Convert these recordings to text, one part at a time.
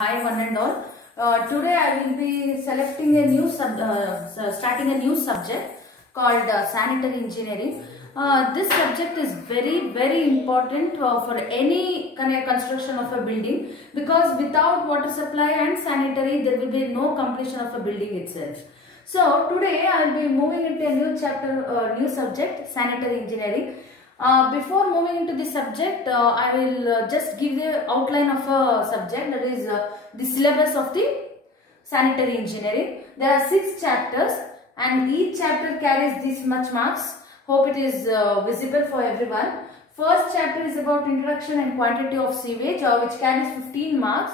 Hi one and all. Today I will be selecting a new starting a new subject called sanitary engineering. This subject is very important for any kind of construction of a building, because without water supply and sanitary there will be no completion of a building itself. So today I will be moving into a new chapter, new subject, sanitary engineering. Before moving into the subject, I will just give the outline of a subject, that is the syllabus of the sanitary engineering. There are 6 chapters and each chapter carries this much marks. Hope it is visible for everyone. First chapter is about introduction and quantity of sewage, which carries 15 marks.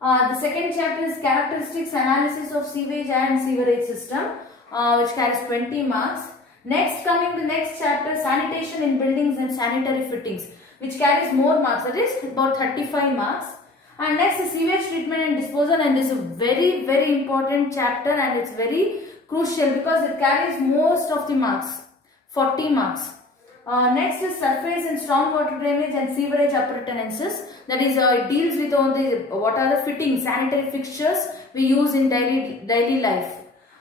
The second chapter is characteristics analysis of sewage and sewerage system, which carries 20 marks. Next, coming the next chapter, sanitation in buildings and sanitary fittings, which carries more marks, that is about 35 marks. And next is sewage treatment and disposal, and this is a very important chapter and it's very crucial because it carries most of the marks, 40 marks. Next is surface and stormwater drainage and sewerage appurtenances, that is it deals with all the what are the fittings, sanitary fixtures we use in daily life.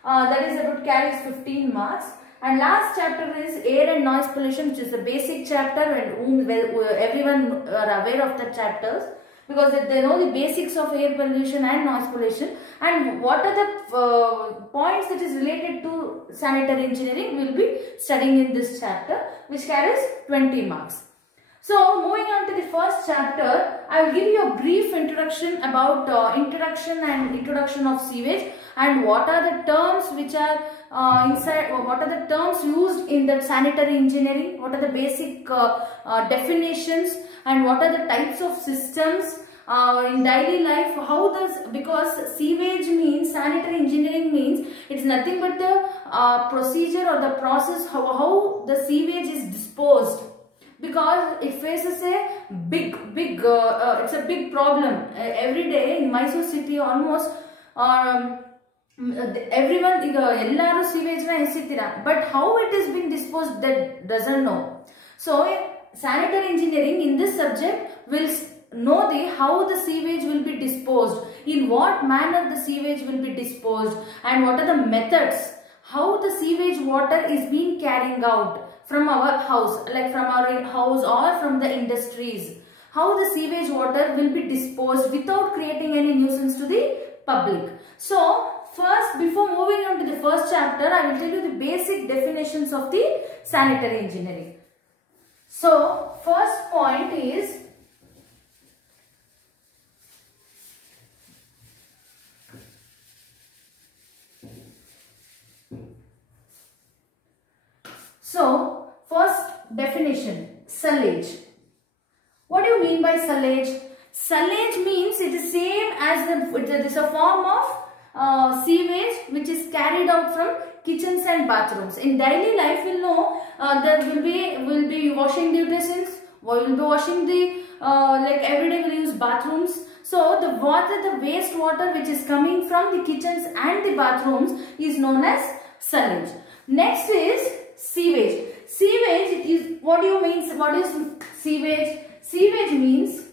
That is about carries 15 marks. And last chapter is air and noise pollution, which is the basic chapter, and everyone are aware of the chapters because they know the basics of air pollution and noise pollution, and what are the points that is related to sanitary engineering we will be studying in this chapter, which carries 20 marks. So moving on to the first chapter, I will give you a brief introduction about introduction of sewage and what are the terms which are inside, what are the terms used in the sanitary engineering, what are the basic definitions, and what are the types of systems in daily life. How does, because sewage means, sanitary engineering means, it's nothing but the procedure or the process how the sewage is disposed, because it faces a big it's a big problem every day in Mysore city. Almost everyone ellaru sewage na esitira, but how it is being disposed that doesn't know. So sanitary engineering in this subject will know how the sewage will be disposed, in what manner the sewage will be disposed, and what are the methods how the sewage water is being carrying out from our house, like from our house or from the industries, how the sewage water will be disposed without creating any nuisance to the public. So first, before moving on to the first chapter, I will tell you the basic definitions of the sanitary engineering. So first point is first definition, sullage. What do you mean by sullage? Sullage means it is same as it is a form of sewage which is carried out from kitchens and bathrooms. In daily life, we'll know there will be washing the utensils, we'll be washing the like every day we'll use bathrooms. So the water, the waste water which is coming from the kitchens and the bathrooms is known as sullage. Next is sewage. Sewage is, what do you mean? What is sewage? Sewage means,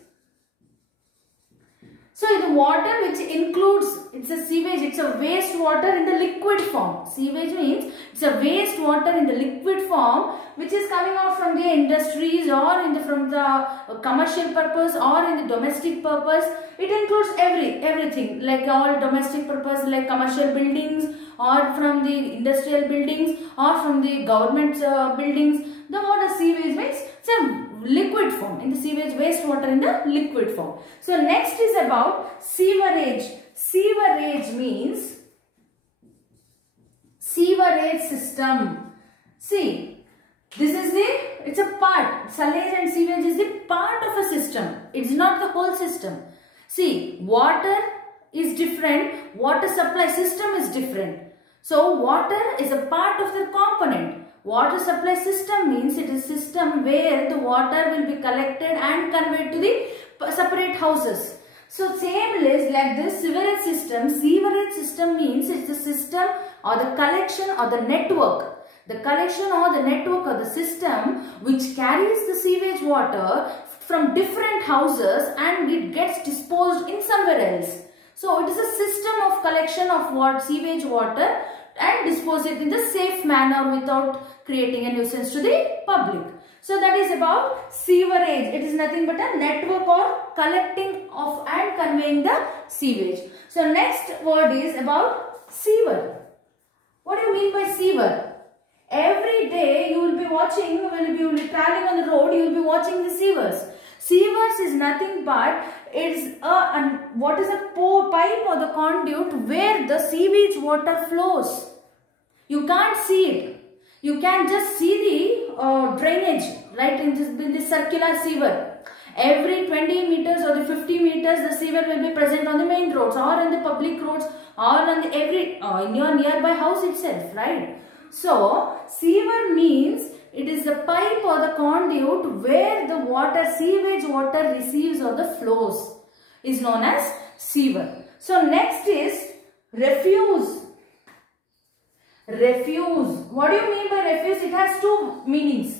so the water which includes, it's a sewage, it's a waste water in the liquid form. Sewage means it's a waste water in the liquid form which is coming out from the industries or from the commercial purpose or in the domestic purpose. It includes everything, like all domestic purpose, like commercial buildings or from the industrial buildings or from the government buildings. The water sewage means it's a liquid form, in the sewage waste water in the liquid form. So next is about sewerage. Sewerage means sewerage system. See, this is it's a part. Sullage and sewage is the part of a system. It's not the whole system. See, water is different, water supply system is different. So water is a part of the component. Water supply system means it is a system where the water will be collected and conveyed to the separate houses. So same is like this sewerage system. Sewerage system means it's the system or the collection or the network. The collection or the network or the system which carries the sewage water from different houses and it gets disposed in somewhere else. So it is a system of collection of sewage water and dispose it in the safe manner without creating a nuisance to the public. So that is about sewerage. It is nothing but a network or collecting of and conveying the sewage. So next word is about sewer. What do you mean by sewer? Every day you will be watching, when you will be traveling on the road, you will be watching the sewers. Sewers is nothing but what is a pipe or the conduit where the sewage water flows. You can't see it. You can just see the drainage, right, in the circular sewer. Every 20 meters or the 50 meters, the sewer will be present on the main roads or on the public roads or on the in your nearby house itself, right? So, sewer means it is the pipe or the conduit where the sewage water receives or the flows is known as sewer. So, next is refuse. Refuse. What do you mean by refuse? It has two meanings.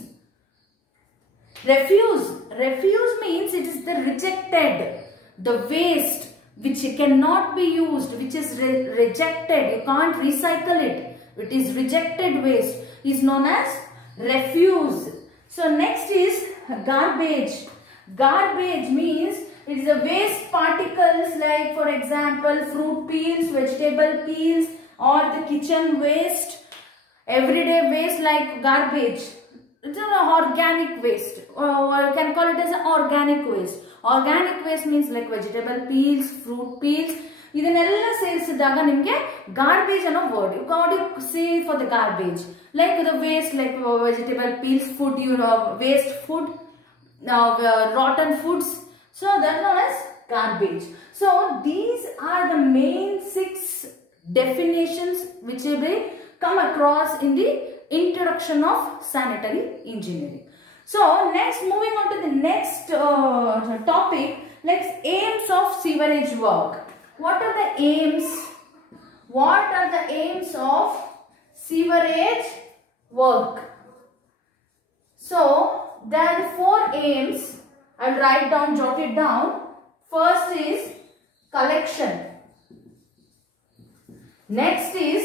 Refuse means it is the rejected, the waste which cannot be used, which is rejected. You can't recycle it. It is rejected waste is known as refuse. So next is garbage. Garbage means it is the waste particles like, for example, fruit peels, vegetable peels, or the kitchen waste, everyday waste like garbage. It's an organic waste, or you can call it as an organic waste. Organic waste means like vegetable peels, fruit peels. ಇದನ್ನೆಲ್ಲ ಸೇರಿಸಿದಾಗ ನಿಮಗೆ garbage ಅನ್ನೋ word. You got to say for the garbage, like the waste, like vegetable peels, food, waste food, rotten foods. So that's known as garbage. So these are the main 6 definitions which will come across in the introduction of sanitary engineering. So next, moving on to the next topic, like aims of sewerage work. What are the aims? What are the aims of sewerage work? So there are 4 aims. I will write down, jot it down. First is collection. Next is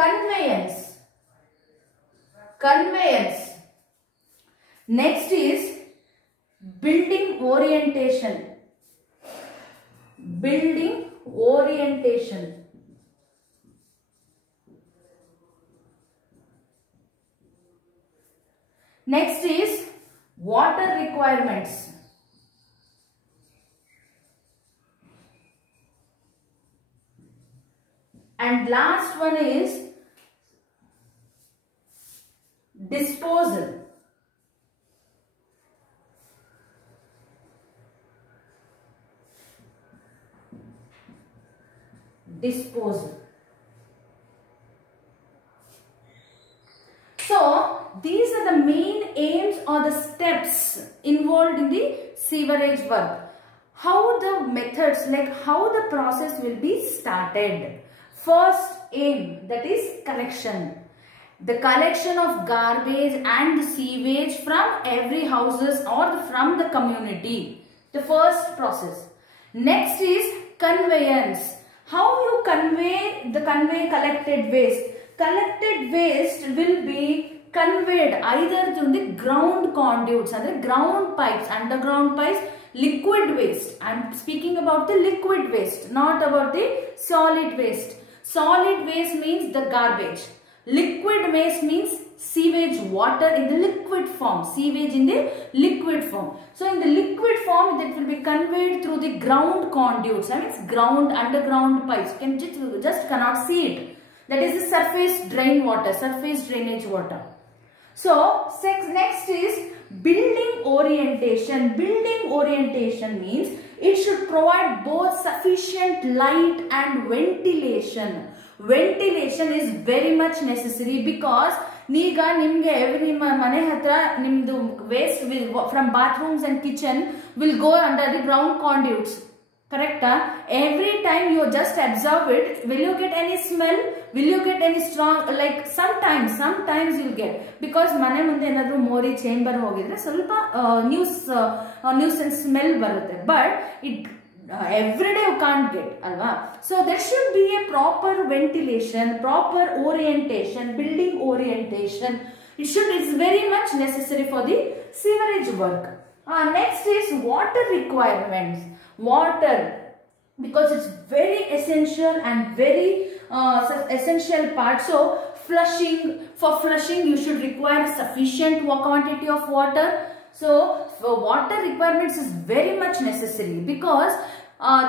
conveyance. Conveyance. Next is building orientation. Building orientation. Next is water requirements. And last one is disposal. Disposal. So these are the main aims or the steps involved in the sewerage work. How the methods, like how the process will be started. First aim, that is collection. The collection of garbage and sewage from every houses or from the community. The first process. Next is conveyance. How you convey collected waste. Collected waste will be conveyed either through the ground conduits and the ground pipes, underground pipes, liquid waste. I am speaking about the liquid waste, not about the solid waste. Solid waste means the garbage. Liquid waste means sewage water in the liquid form. Sewage in the liquid form. So in the liquid form, that will be conveyed through the ground conduits. That means ground, underground pipes. You can just cannot see it. That is the surface drain water, surface drainage water. So next is building orientation. Building orientation means it should provide both sufficient light and ventilation. Ventilation is very much necessary because Niga nimge every mane hatra nimdu waste will from bathrooms and kitchen will go under the ground conduits. Correct? Every time you just observe it, will you get any smell? Will you get any strong, like sometimes you'll get, because mane munde enadru mori chamber hogidre ಸ್ವಲ್ಪ nuisance smell barutte, but it every day you can't get, alva. So there should be a proper ventilation, proper orientation, building orientation. It's very much necessary for the sewerage work. Next is water requirements. Water, because it's very essential and very essential part. So for flushing you should require sufficient quantity of water. So for water requirements is very much necessary, because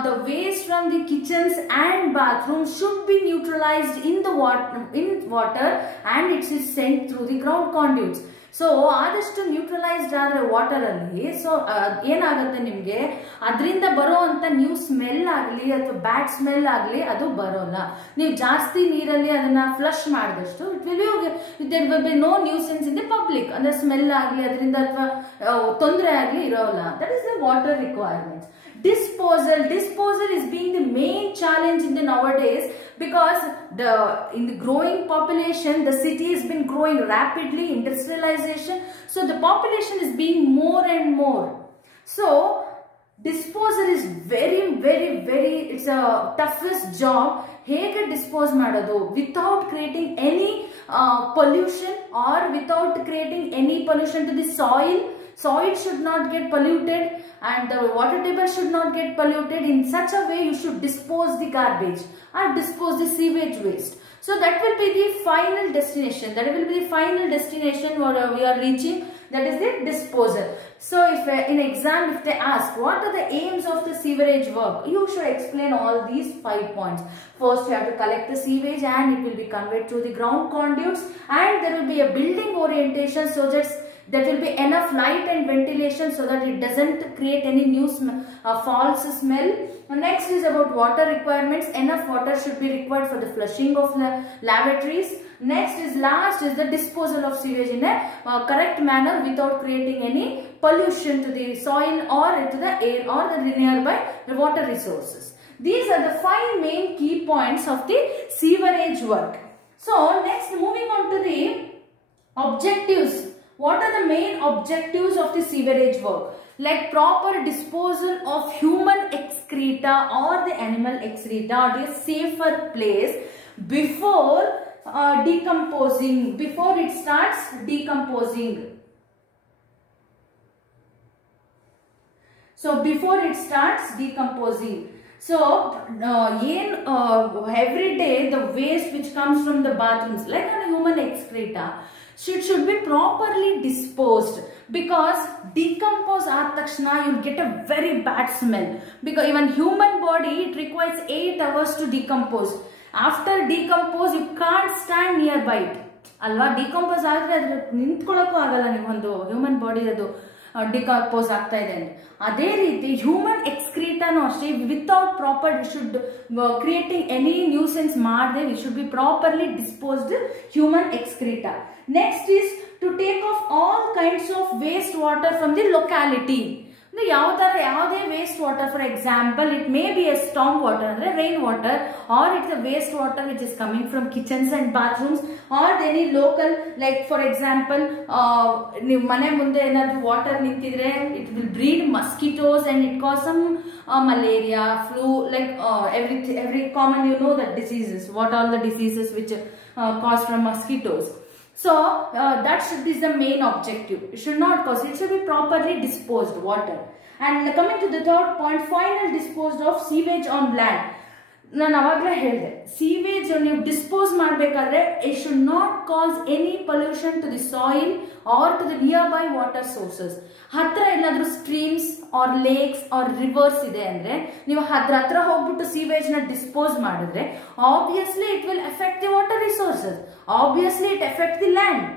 the waste from the kitchens and bathrooms should be neutralized in the water and it is sent through the ground conduits. So ಆದಷ್ಟು neutralised ಆದರೆ water ಅಲ್ಲಿ, so ಏನಾಗುತ್ತೆ ನಿಮಗೆ ಅದರಿಂದ ಬರೋ ಅಂತ new smell ಆಗಲಿ ಅಥವಾ ಬ್ಯಾಡ್ ಸ್ಮೆಲ್ ಆಗಲಿ ಅದು ಬರೋಲ್ಲ. ನೀವು ಜಾಸ್ತಿ ನೀರಲ್ಲಿ ಅದನ್ನ ಫ್ಲಶ್ ಮಾಡಿದಷ್ಟು there will be no nuisance in the public. ಅಂದ್ರೆ ಸ್ಮೆಲ್ ಆಗಲಿ ಅದರಿಂದ ಅಥವಾ ತೊಂದರೆ ಆಗಲಿ ಇರೋಲ್ಲ. That is the water requirements. Disposal is being the main challenge in the nowadays, because in the growing population, the city has been growing rapidly, industrialization, so the population is being more and more. So disposal is very it's a toughest job. Hege dispose ಮಾಡೋದು without creating any pollution, or without creating any pollution to the soil. Soil should not get polluted and the water table should not get polluted. In such a way you should dispose the garbage or dispose the sewage waste. So that will be the final destination. That will be the final destination what we are reaching. That is the disposal. So if in exam if they ask what are the aims of the sewerage work, you should explain all these 5 points. First you have to collect the sewage and it will be conveyed to the ground conduits, and there will be a building orientation so that there will be enough light and ventilation so that it doesn't create any new false smell. Next is about water requirements. Enough water should be required for the flushing of the lavatories. Next is the disposal of sewage in a correct manner without creating any pollution to the soil or to the air or the nearby water resources. These are the 5 main key points of the sewerage work. So next, moving on to the objectives. What are the main objectives of the sewerage work? Like proper disposal of human excreta or the animal excreta to a safer place before decomposing, before it starts decomposing. So before it starts decomposing. So every day the waste which comes from the bathrooms, like a human excreta, should be properly disposed, because decompose aad takshana you will get a very bad smell, because even human body it requires 8 hours to decompose. After decompose you can't stand nearby it, alva. Decompose ಆದರೆ ಅದರ ನಿಂತ್ಕೊಳ್ಳೋಕ್ಕೂ ಆಗಲ್ಲ, ನೀವೊಂದು human body ಅದು decompose ಆಗ್ತಾ ಇದೆ ಅಂದ್ರೆ. ಅದೇ ರೀತಿ ಹ್ಯೂಮನ್ ಎಕ್ಸ್ಕ್ರೀಟಾನು ಅಷ್ಟೇ, without proper we should creating any nuisance ಮಾಡದೆ we should be properly disposed human excreta. Next is to take off all kinds of waste water from the locality. ಯಾವುದೇ waste water, for example it may be a storm water ಅಂದ್ರೆ rain water, or it's a waste water which is coming from kitchens and bathrooms, or any local, like for example ನೀವು ಮನೆ ಮುಂದೆ ಏನಾದ್ರು water ನಿಂತಿದ್ರೆ it will breed mosquitoes and it cause some malaria, flu, like every common, you know, that diseases, what all the diseases which caused from mosquitoes. So that is the main objective. It should not cause, it should be properly disposed water. And coming to the third point, final disposed of sewage on land. ನಾನು ಅವಾಗಲೇ ಹೇಳಿದೆ, sewage ನೀವು dispose ಮಾಡಬೇಕಾದ್ರೆ it should not cause any pollution to the soil or to the near by water sources. ಹತ್ರ ಎಲ್ಲಾದ್ರೂ streams or lakes or rivers ಇದೆ ಅಂದ್ರೆ ನೀವು ಹತ್ರ ಹೋಗ್ಬಿಟ್ಟು ಸೀವೇಜ್ ನ ಡಿಸ್ಪೋಸ್ ಮಾಡಿದ್ರೆ obviously it will effect the water resources, obviously it effect the land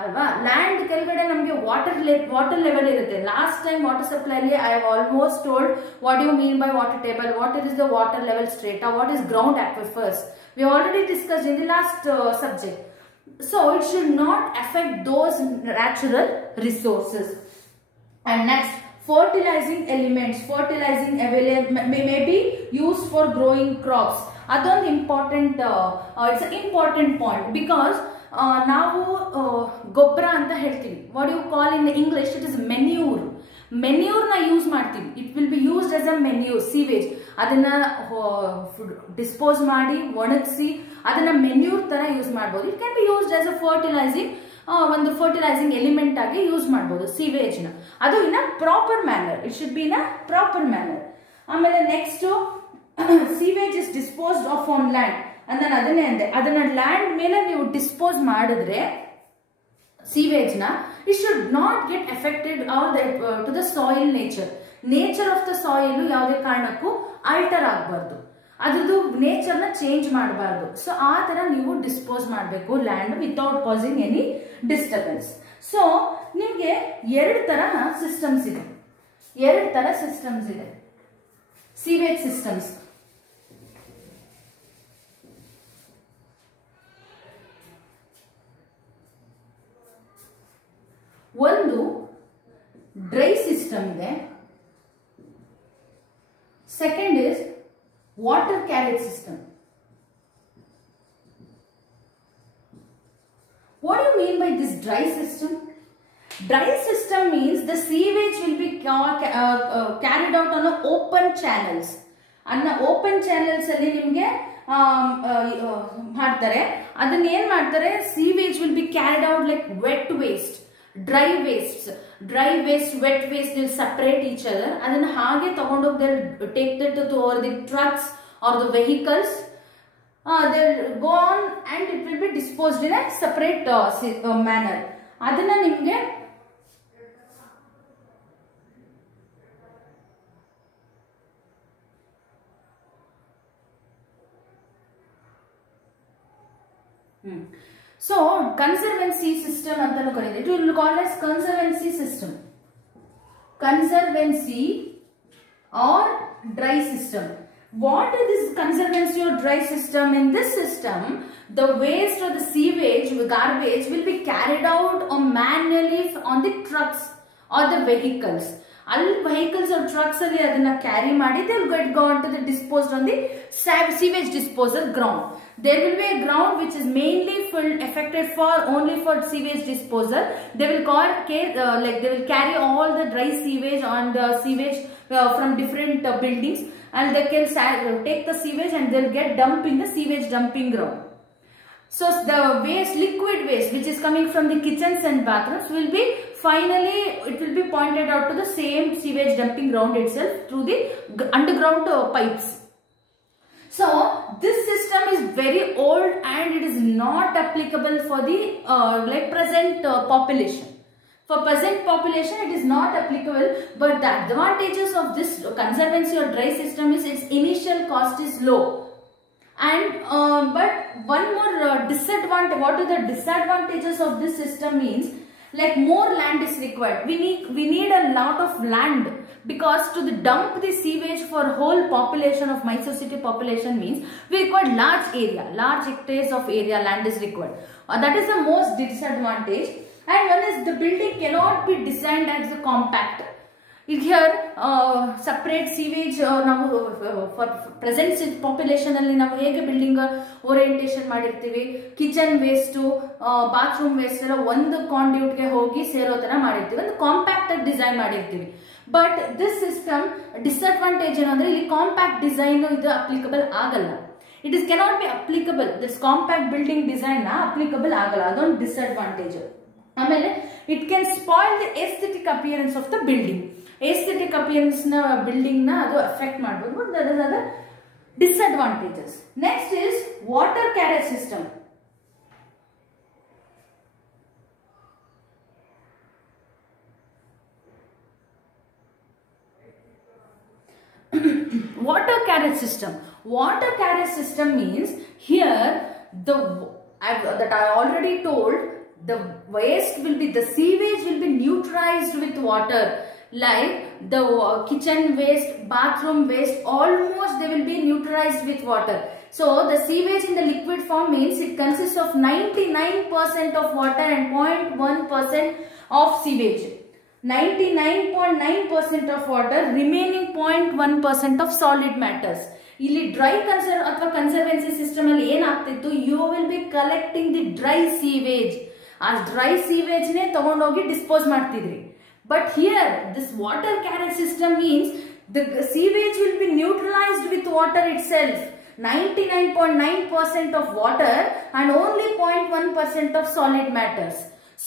ಅಲ್ವಾ. ಲ್ಯಾಂಡ್ ಕೆಳಗಡೆ ನಮಗೆ ವಾಟರ್ ಲೆವೆಲ್ ಇರುತ್ತೆ. ಲಾಸ್ಟ್ ಟೈಮ್ ವಾಟರ್ ಸಪ್ಲೈ ಅಲ್ಲಿ I have almost told what you mean by water table, what is the water level strata, what is ground aquifers. We already discussed in the last subject. So it should not affect those natural resources. And next, fertilizing elements, fertilizing available may be used for growing crops. Adonದು important, it's an important point because ನಾವು ಗೊಬ್ಬರ ಅಂತ ಹೇಳ್ತೀವಿ. What do you call in English? It is manure. Manure na use ಮಾಡ್ತೀವಿ. It will be used as a manure, sewage. ಅದನ್ನ dispose ಮಾಡಿ ಒಣಗಿಸಿ ಅದನ್ನ manure ತರ ಯೂಸ್ ಮಾಡಬಹುದು. It can be used as a fertilizing ಒಂದು ಫರ್ಟಿಲೈಸಿಂಗ್ ಎಲಿಮೆಂಟ್ ಆಗಿ use ಮಾಡಬಹುದು ಸೀವೇಜ್ ನ. ಅದು in a proper manner, it should be in a proper manner. ಆಮೇಲೆ next sewage is disposed of on land. ಅಂದ್ರೆ ಅದನ್ನೇ ಅಂದೆ, ಅದನ್ನ ಲ್ಯಾಂಡ್ ಮೇಲೆ ನೀವು ಡಿಸ್ಪೋಸ್ ಮಾಡಿದ್ರೆ ಸೀವೇಜ್ ನ, it should not get effected to the soil nature of the soil ಯಾವುದೇ ಕಾರಣಕ್ಕೂ ಆಲ್ಟರ್ ಆಗಬಾರ್ದು, ಅದ್ರದ್ದು ನೇಚರ್ ನ ಚೇಂಜ್ ಮಾಡಬಾರ್ದು. ಸೊ ಆ ತರ ನೀವು ಡಿಸ್ಪೋಸ್ ಮಾಡಬೇಕು land without causing any disturbance. So ನಿಮ್ಗೆ ಎರಡು ತರ ಸಿಸ್ಟಮ್ಸ್ ಇದೆ, ಸೀವೇಜ್ ಸಿಸ್ಟಮ್ಸ್. ಒಂದು ಡ್ರೈ ಸಿಸ್ಟಮ್ ಇದೆ, second is water carriage system. What do you mean by this dry system? Dry system means the sewage will be carried out on open channels. Anna open channels alli nimge ಮಾಡ್ತಾರೆ. ಅದನ್ನ ಏನ್ ಮಾಡ್ತಾರೆ, sewage will be carried out like wet waste, dry waste, wet waste will separate each other. ಅದನ್ನ ಹಾಗೆ ತಗೊಂಡೋಗಿ they'll take that over the trucks or the vehicles. They'll go on and it will be disposed in a separate manner. ಅದನ್ನ ನಿಮ್ಗೆ So conservancy system antanu karide, it will call as conservancy system, conservancy or dry system. What is this conservancy or dry system? In this system, the waste or the sewage, garbage will be carried out or manually on the trucks or the vehicles. All vehicles or trucks alli adana carry ಮಾಡಿ they will get gone to the disposed on the sewage disposal ground. There will be a ground which is mainly affected for only for sewage disposal. They will they will carry all the dry sewage on the sewage from different buildings, and they can take the sewage and they will get dumped in the sewage dumping ground. So the waste, liquid waste which is coming from the kitchens and bathrooms will be finally, it will be pointed out to the same sewage dumping ground itself through the underground pipes. So this system is very old and it is not applicable for the present population. For present population it is not applicable, but the advantages of this conservancy or dry system is its initial cost is low. And but one more disadvantage, what are the disadvantages of this system means, like more land is required. We need a lot of land, because to dump the sewage for whole population of Mysore city population means we require large hectares of area land is required. That is the most disadvantage. And one is the building cannot be designed as a compact. Here separate sewage ನಾವು for present population ಅಲ್ಲಿ ನಾವು ಹೇಗೆ building orientation ಮಾಡಿರ್ತೀವಿ, kitchen waste bathroom waste ಎಲ್ಲ ಒಂದು conduit ಗೆ ಹೋಗಿ ಸೇರೋ ತರ ಮಾಡಿರ್ತೀವಿ, ಒಂದು ಕಾಂಪ್ಯಾಕ್ಟ್ ಆಗಿ ಡಿಸೈನ್ ಮಾಡಿರ್ತೀವಿ. ಬಟ್ ದಿಸ್ ಸಿಸ್ಟಮ್ ಡಿಸ್ಅಡ್ವಾಂಟೇಜ್ ಏನಂದ್ರೆ ಇಲ್ಲಿ ಕಾಂಪ್ಯಾಕ್ಟ್ ಡಿಸೈನ್ ಇದು ಅಪ್ಲಿಕಬಲ್ ಆಗಲ್ಲ. It is cannot be applicable, this compact building design ನ ಅಪ್ಲಿಕಬಲ್ ಆಗಲ್ಲ, ಅದೊಂದು ಡಿಸ್ಅಡ್ವಾಂಟೇಜ್. ಆಮೇಲೆ it can spoil the aesthetic appearance of the building. Aesthetic appearance na building na adu affect ಮಾಡಬಹುದು. That is other disadvantages. Next is water carriage system. Water carriage system. Water carriage system means here that I already told, the waste will be, the sewage will be neutralized with water. Like the kitchen waste, bathroom waste, almost they will be neutralized with water. So the sewage in the liquid form means it consists of 99% of water and 0.1% of sewage. 99.9% of water, remaining 0.1% of solid matters. ಇಲ್ಲಿ dry ಅಥವಾ conservancy system ಅಲ್ಲಿ ಏನಾಗ್ತಿತ್ತು, you will be collecting the dry sewage. ಆ dry sewage ನೇ ತಗೊಂಡೋಗಿ dispose ಮಾಡ್ತಿದ್ರಿ. But here this water carriage system means the sewage will be neutralized with water itself. 99.9% of water and only 0.1% of solid matters.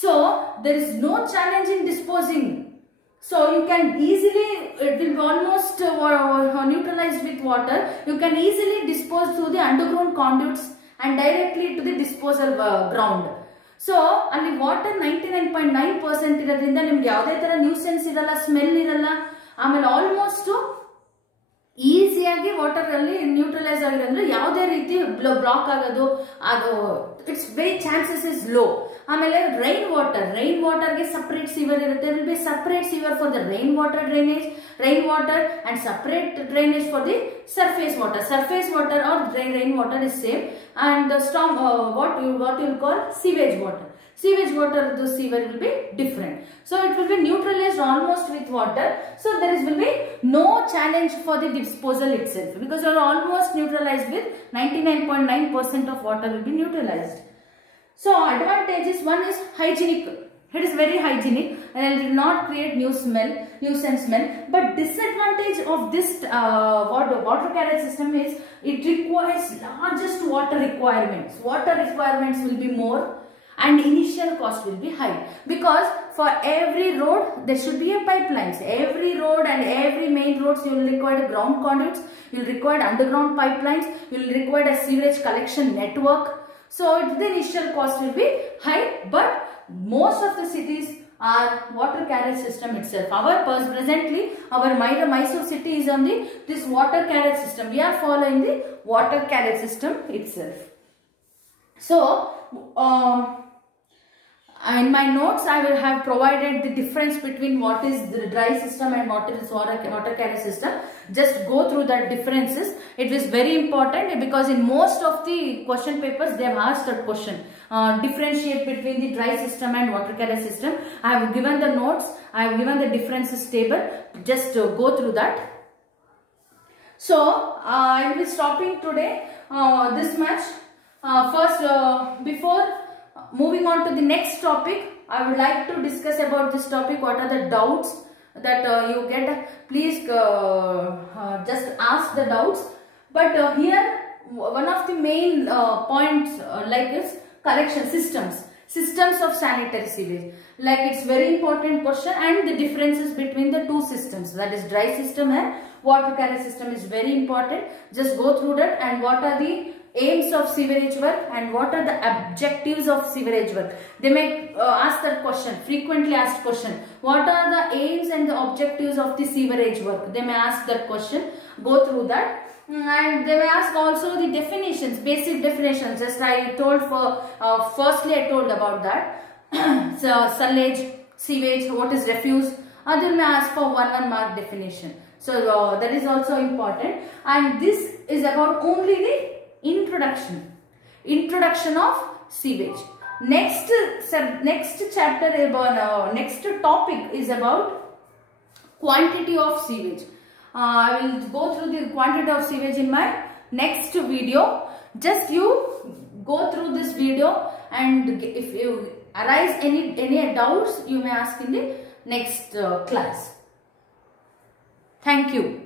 So there is no challenge in disposing. So you can easily, it will be almost neutralized with water. You can easily dispose through the underground conduits and directly to the disposal ground. So ಅಲ್ಲಿ water 99.9% ಇರೋದ್ರಿಂದ ನಿಮ್ಗೆ ಯಾವುದೇ ತರ nuisance ಇರಲ್ಲ, smell ಇರಲ್ಲ. ಆಮೇಲೆ almost ಈಸಿಯಾಗಿ water ಅಲ್ಲಿ ನ್ಯೂಟ್ರಲೈಸ್ ಆಗಿರೋದ್ರೆ ಯಾವುದೇ ರೀತಿ ಬ್ಲಾಕ್ ಆಗೋದು ಅದು it's very chances is low. ಆಮೇಲೆ ರೈನ್ ವಾಟರ್ಗೆ ಸಪರೇಟ್ ಸೀವರ್ ಇರುತ್ತೆ. Will be separate sewer for the rain water and separate drainage for the surface water or rain water is same, and the storm what you call sewage water, the sewer will be different. So it will be neutralized almost with water. So there will be no challenge for the disposal itself, because you are almost neutralized with 99.9% of water will be neutralized. So advantages, one is hygienic. It is very hygienic and it will not create nuisance smell. But disadvantage of this water carriage system is it requires largest water requirements. Water requirements will be more and initial cost will be high, because for every road there should be a pipelines. Every road and every main roads you will require ground conduits, you will require underground pipelines, you will require a sewage collection network. So the initial cost will be high, but most of the cities are water carriage system itself. Presently our Mysore city is on this water carriage system. We are following the water carriage system itself. So in my notes I will have provided the difference between what is the dry system and what is water carriage system. Just go through that differences. It is very important because in most of the question papers they have asked that question. Differentiate between the dry system and water carriage system. I have given the notes, I have given the differences table. Just go through that. So I will be stopping today this much. First, before moving on to the next topic, I would like to discuss about this topic. What are the doubts that you get? Please just ask the doubts. But here one of the main points like is collection systems of sanitary sewage. Like it's very important question, and the differences between the two systems, that is dry system and water carriage system, is very important. Just go through that, and what are the aims of sewerage work and what are the objectives of sewerage work. They may ask that question, frequently asked question. What are the aims and the objectives of the sewerage work? They may ask that question. Go through that. And they may ask also the definitions, basic definitions. Just I told for firstly I told about that. So sullage, sewage, what is refuse. They may ask for one mark definition. So that is also important. And this is about only the introduction of sewage. Next chapter next topic is about quantity of sewage. I will go through the quantity of sewage in my next video. Just you go through this video, and if you arise any doubts, you may ask in the next class. Thank you.